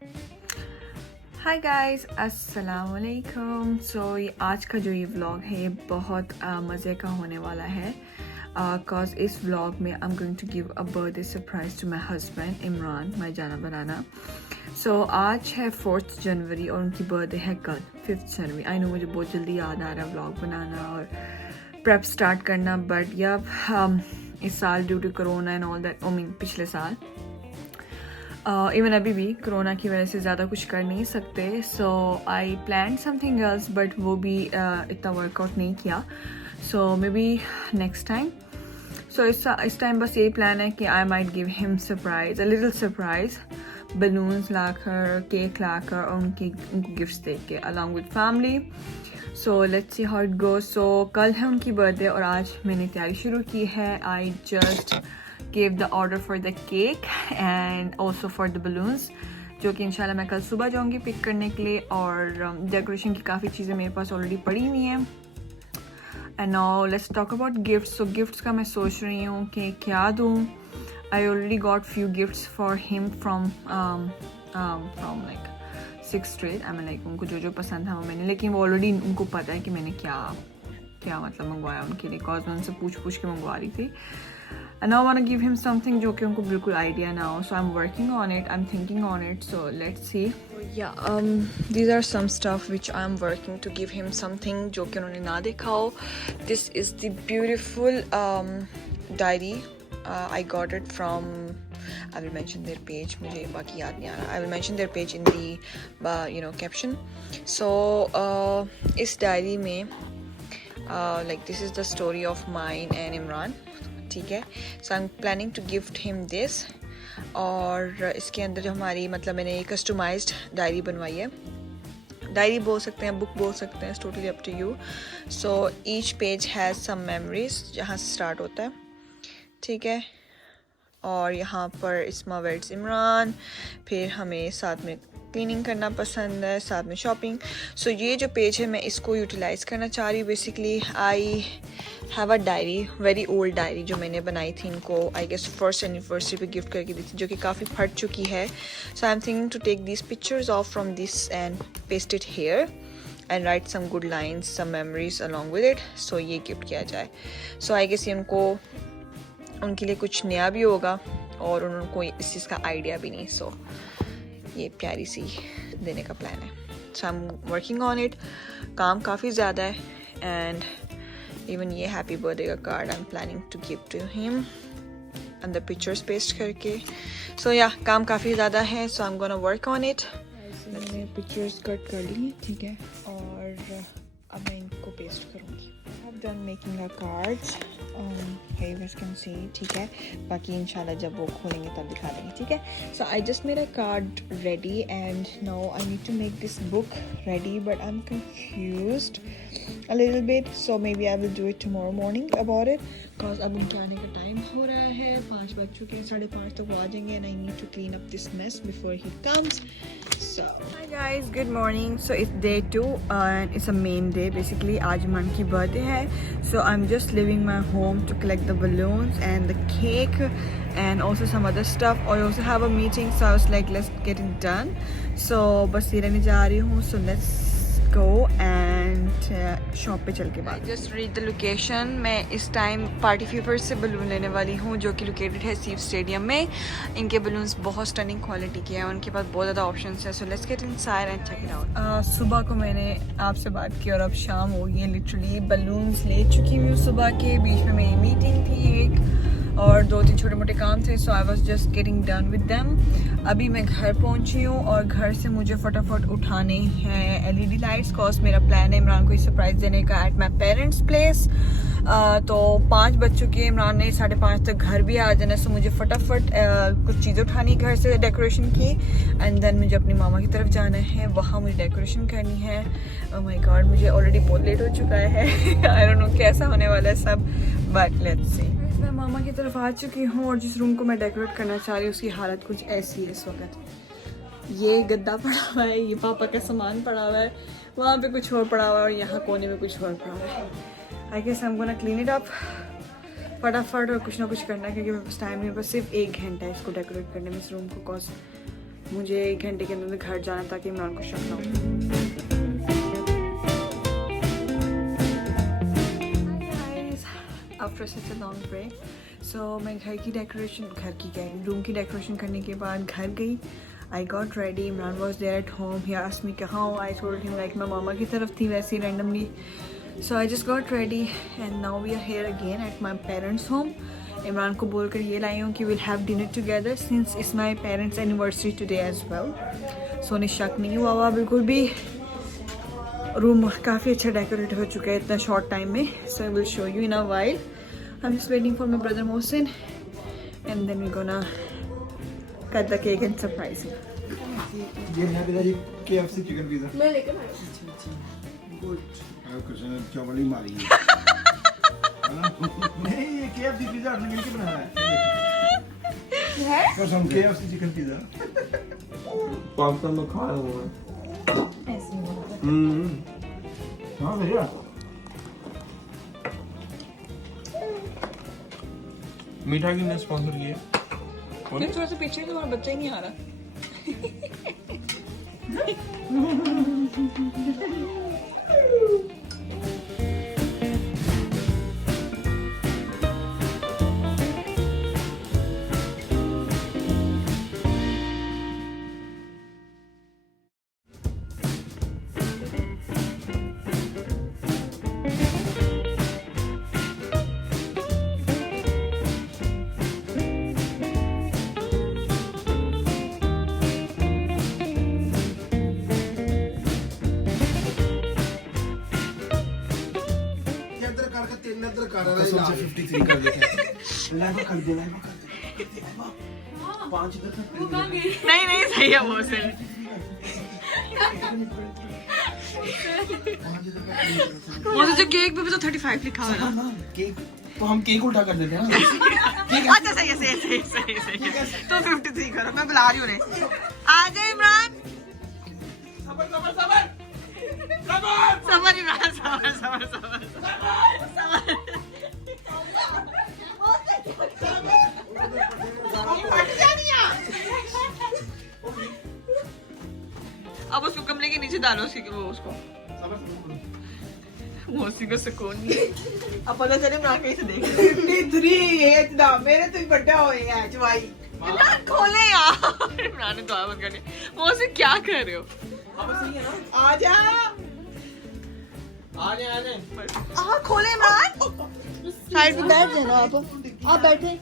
Hi guys, अस्सलाम वालेकुम। ये आज का जो ये व्लॉग है ये बहुत मज़े का होने वाला है cause इस व्लॉग में I am going to give a birthday surprise to my husband Imran, my jaana banana. आज है 4th जनवरी और उनकी बर्थडे है कल 5th जनवरी। आई नो मुझे बहुत जल्दी याद आ रहा है व्लॉग बनाना और प्रेप स्टार्ट करना, बट इस साल due to corona and all that, I mean पिछले साल इवन अभी भी कोरोना की वजह से ज़्यादा कुछ कर नहीं सकते। I plan something else, but वो भी इतना वर्कआउट नहीं किया। Maybe next time. इस टाइम बस यही प्लान है कि I might give him surprise, a little surprise, balloons लाकर, केक लाकर और उनको गिफ्ट्स दे के along with family. Let's see how it goes. कल है उनकी बर्थडे और आज मैंने तैयारी शुरू की है। I just gave the order for the cake and also for the balloons, जो कि इंशाल्लाह मैं कल सुबह जाऊंगी पिक करने के लिए। और डेकोरेशन की काफ़ी चीज़ें मेरे पास ऑलरेडी पड़ी हुई हैं। And now let's talk about gifts. Gifts का मैं सोच रही हूँ कि क्या दूँ। I already got few gifts for him from like 6th grade। I mean like उनको जो जो पसंद था वो मैंने, लेकिन वो ऑलरेडी उनको पता है कि मैंने क्या मतलब मंगवाया उनके लिए, कॉज मैं उनसे पूछ के मंगवा रही थी। And I want to give him something जो कि उनको बिल्कुल idea ना हो. So I'm working on it. I'm thinking on it. So let's see. These are some stuff which I'm working to give him something जो कि उन्होंने ना देखा हो. This is the beautiful diary. I got it from. I will mention their page. मुझे बाकी याद नहीं आ रहा. I will mention their page in the caption. इस डायरी में like this is the story of mine and Imran. ठीक है। So I am planning to gift him this. और इसके अंदर जो हमारी मैंने एक कस्टमाइज्ड डायरी बनवाई है। डायरी बोल सकते हैं, बुक बोल सकते हैं, totally up to you. Each page has some memories जहाँ से स्टार्ट होता है, ठीक है। और यहाँ पर इस्मा वेड्स इमरान, फिर हमें साथ में क्लीनिंग करना पसंद है, साथ में शॉपिंग। ये जो पेज है मैं इसको यूटिलाइज़ करना चाह रही हूँ। Basically I have a diary, very old diary जो मैंने बनाई थी इनको आई गेस 1st एनिवर्सरी पे गिफ्ट करके दी थी, जो कि काफ़ी फट चुकी है। I am thinking to take this pictures of from this and paste it here and write some good lines, some memories along with it. ये गिफ्ट किया जाए। आई गेस ये उनके लिए कुछ नया भी होगा और उनको इस चीज़ का आइडिया भी नहीं। ये प्यारी सी देने का प्लान है। I am working on it. काम काफ़ी ज़्यादा है एंड इवन ये हैप्पी बर्थडे का card I am planning to give to him अंदर पिक्चर्स पेस्ट करके। काम काफ़ी ज़्यादा है। I am gonna work on it. मैंने पिक्चर्स कट कर ली, ठीक है, और अब मैं इनको पेस्ट करूँगी। I have done making a cards, you guys can see, ठीक है। बाकी इंशाल्लाह जब वो खोलेंगे तब दिखा देंगे, ठीक है। I just made a card ready and now I need to make this book ready, but I am confused a little bit, so maybe I will do it tomorrow morning about it, cause अब उनके आने का time हो रहा है, 5 बज चुके हैं, 5:30 तक वो आ जाएंगे and I need to clean up this mess before he comes. Hi guys, good morning. It's day 2 and it's a main day basically. आज मन की birthday है, so I'm just leaving my home to collect the balloons and the cake and also some other stuff. I also have a meeting, so I was like let's get it done. बस ये रहने जा रही हूँ, so let's go and shop पे चल के बाद। Just read the location. मैं इस टाइम पार्टी फीवर से बलून लेने वाली हूँ जो कि लोकेटेड है सीव स्टेडियम में। इनके बलून्स बहुत स्टनिंग क्वालिटी के हैं, उनके पास बहुत ज़्यादा ऑप्शंस हैं। Let's get inside and check it out. सुबह को मैंने आपसे बात की और अब शाम हो गई है। लिटरली बलून्स ले चुकी हूँ सुबह के। बीच में मेरी मीटिंग थी एक और 2-3 छोटे मोटे काम थे, so I was just getting done with them. अभी मैं घर पहुंची हूँ और घर से मुझे फटाफट उठाने हैं LED लाइट्स, कॉज मेरा प्लान है इमरान को सरप्राइज देने का एट माई पेरेंट्स प्लेस। तो 5 बज चुके हैं, इमरान ने 5:30 तक घर भी आ जाना। सो मुझे फटाफट कुछ चीज़ें उठानी घर से डेकोरेशन की एंड देन मुझे अपनी मामा की तरफ जाना है, वहाँ मुझे डेकोरेशन करनी है। ओह माय गॉड, मुझे ऑलरेडी बहुत लेट हो चुका है। आई डोंट नो कैसा होने वाला है सब, बट लेट्स सी। मैं मामा की तरफ आ चुकी हूँ और जिस रूम को मैं डेकोरेट करना चाह रही हूँ उसकी हालत कुछ ऐसी है इस वक्त। ये गद्दा पड़ा हुआ है, ये पापा का सामान पड़ा हुआ है, वहाँ पे कुछ और पड़ा हुआ है और यहाँ कोने में कुछ और पड़ा हुआ है। I guess I am gonna clean it up फटाफट और कुछ ना कुछ करना है, क्योंकि मेरे पास टाइम नहीं, बस सिर्फ 1 घंटा है इसको डेकोरेट करने में इस रूम को, कॉज मुझे 1 घंटे के अंदर घर जाना ताकि इमरान को शक ना हो। After such a long break, so मैं घर की रूम की डेकोरेशन करने के बाद घर गई। I got ready. Imran was there at home. He asked me कहाँ हो? I told him like मैं मामा की तरफ थी वैसे ही randomly. So I just got ready and now we are here again at my parents' home. Imran को बोलकर ये लाई हूँ कि we'll have dinner together since it's my parents' anniversary today as well. So उन्हें शक नहीं हुआ बिल्कुल भी। रूम काफ़ी अच्छा डेकोरेट हो चुका है इतना शॉर्ट टाइम में. So I will show you in a while. I'm just waiting for my brother Mohsin and then we're gonna cut the cake and surprise him. ये है पिताजी KFC चिकन पिज़्ज़ा. मैं लेकर आया. गुड. कुछ ने चवली मारी है. नहीं ये KFC पिज़्ज़ा आपने मिलके बनाया है. कसम KFC चिकन पिज़्ज़ा. पाकिस्तान में खाया हुआ है. हाँ भैया. मीठा किसने स्पॉन्सर किया? थोड़ा सा पीछे तुम्हारा बच्चा ही नहीं आ रहा. कसम से 53 कर देते हैं. लाइव कर दे. 5 इधर तक. नहीं सही है मोहसिन. मोहसिन जो केक पे भी तो 35 लिखा हुआ है ना. केक तो हम केक उल्टा कर देते हैं ना. अच्छा सही है. तो 53 करो. मैं बुला रही हूँ उन्हें. आ जाए इमरान. सबर इमरान सबर. अब उसको कमरे के नीचे डालो उसको मौसी को सुकून नहीं. अब पता चले इमरान कहीं से देख. 53 एज दा मेरे तो बड़ा होएगा चवाई. इमरान खोले यार. इमरान ने दुआ बंद कर दी. मौसी क्या कर रहे हो? अब सही है ना. आजा खोले इमरान. साइड पे बैठ जाना आप बैठे.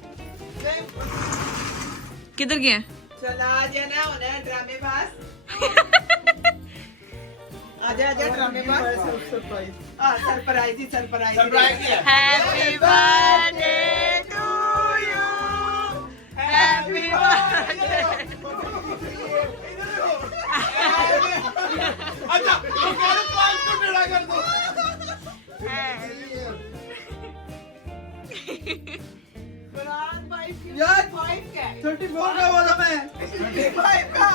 किधर गए? चला जाना होना ड्रामे पास. आजा ड्रामे पास. Surprise happy birthday to you. Happy birthday. अच्छा तो करो 5 को टेढ़ा कर दो. यार 5 का 34 का बोला मैं. 55 का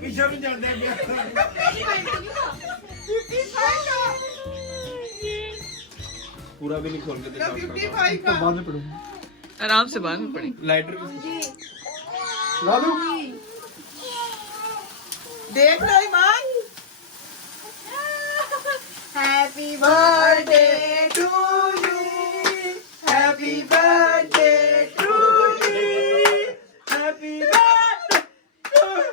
पीछे भी चल दे. 55 का पूरा भी नहीं खोल के दिखा. 55 का. बाद में पढ़ूंगा. आराम से बाद में पढ़ेंगे. लाइटर ला दो. देख लो Iman. Happy birthday to you. Happy birthday to you. Happy birthday to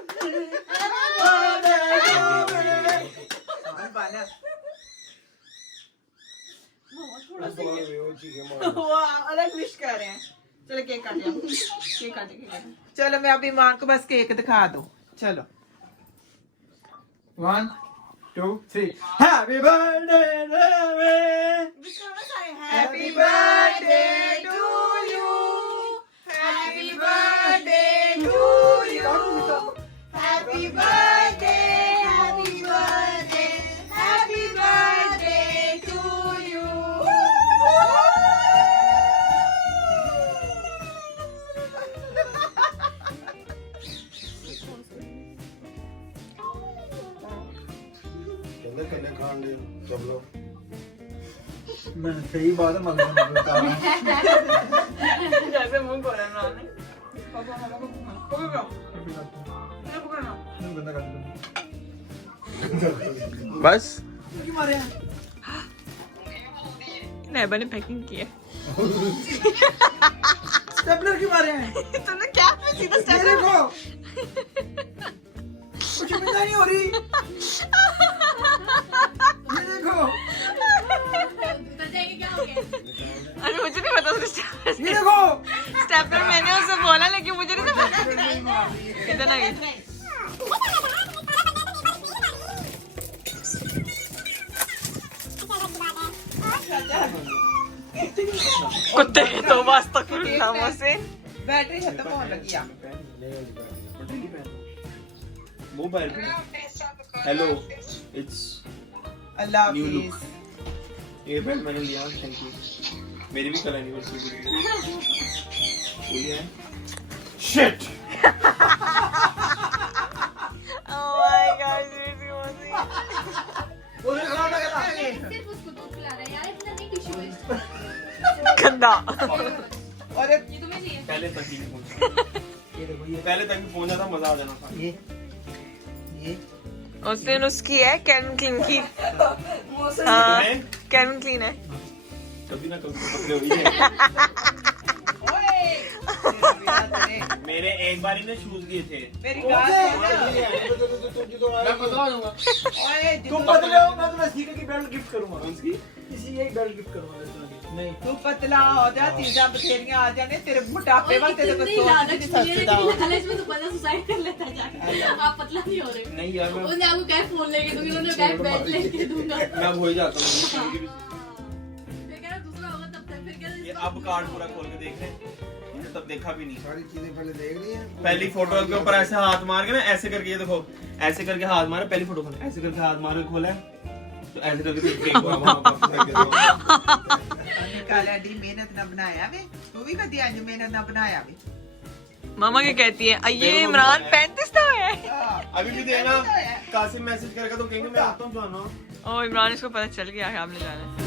you. अलग विश कर रहे हैं. चलो केक काटे. चलो मैं अभी ईमान को बस केक दिखा दूं. चलो 1 2 3. Happy birthday Happy birthday to you. Happy birthday to you. Happy birthday. Happy birthday. Happy birthday to you. कहने खान दे सब लोग. मैं सही बात है मतलब बता रहा हूं. जैसे मुंह खोला इमरान ने. गंदा कर दो बस क्यों मारे हैं नैबा ने पैकिंग की है। स्टेपलर क्यों मारे हैं तूने क्या पे सीधा ये स्टेपलर देखो कुछ मिला नहीं हो रही ये देखो अरे मुझे नहीं पता उसका ये देखो स्टेपलर मैंने उसे बोला लेकिन मुझे नहीं पता कितना गई। कुत्ते तो वास्तव में से बैटरी खत्म होने लगी आ mobile hello it's Allah New हाफिज। look. ये बेल्ट मैंने लिया थैंक यू मेरी भी कल एनिवर्सरी है shit Oh my God, seriously, ओरे खड़ा ना करना सिर्फ उसको दूध पिला रहा है यार, इतना नहीं टिश्यू वेस्ट। गंदा। और ये तुम्हें चाहिए? पहले तक ही पहुंचा पहले तक ही पहुंच जाता मजा आ जाना था ये उसने उसकी है कैल्विन क्लीन की। हाँ तुम्हें कैल्विन क्लीन है। कभी ना कभी पतले हो ही जाए ओए तेरा बिना तेरे मेरे एक बार ने शूज लिए थे मेरी बात सुन। मैं बता दूंगा ओए तुम बदले हो मैं तुम्हें सीखे की बेल्ट गिफ्ट करूंगा उसकी इसी यही बेल्ट गिफ्ट करूंगा नहीं तू पतला हो जा चीजा बथेरियां आ जाने तेरे मोटापे और वाले तेरे को इतनी सोच लालच नहीं नहीं है, सकता लेकिन लालच में तो बंदा सुसाइड कर लेता है जाके। आप पतला नहीं हो रहे। नहीं यार मैं उसने आपको क्या फोन लेके दूंगी, उन्होंने क्या बेल्ट लेके दूंगा। मैं हो ही जाता हूँ फिर कह रहा दूसरा होगा तब तक, फिर कह ये रहा अब कार्ड पूरा खोल के देख रहे हैं ये तब देखा भी नहीं सारी चीजें पहले देख ली हैं पहली फोटो के ऊपर ऐसे हाथ मार के ना ऐसे करके ये देखो ऐसे करके हाथ मारे पहली फोटो खोला ऐसे करके हाथ मार के खोला है, तो ऐसे करके फिर फेंक दो निकाला डी मेहनत ना बनाया वे तू भी कदी आज मेहनत ना बनाया वे मामा क्या कहती है ये इमरान 35 का है। अभी भी देना कासिम मैसेज करेगा तो कहेंगे मैं आता हूँ जाना और इमरान इसको पता चल गया है आपने जाना है।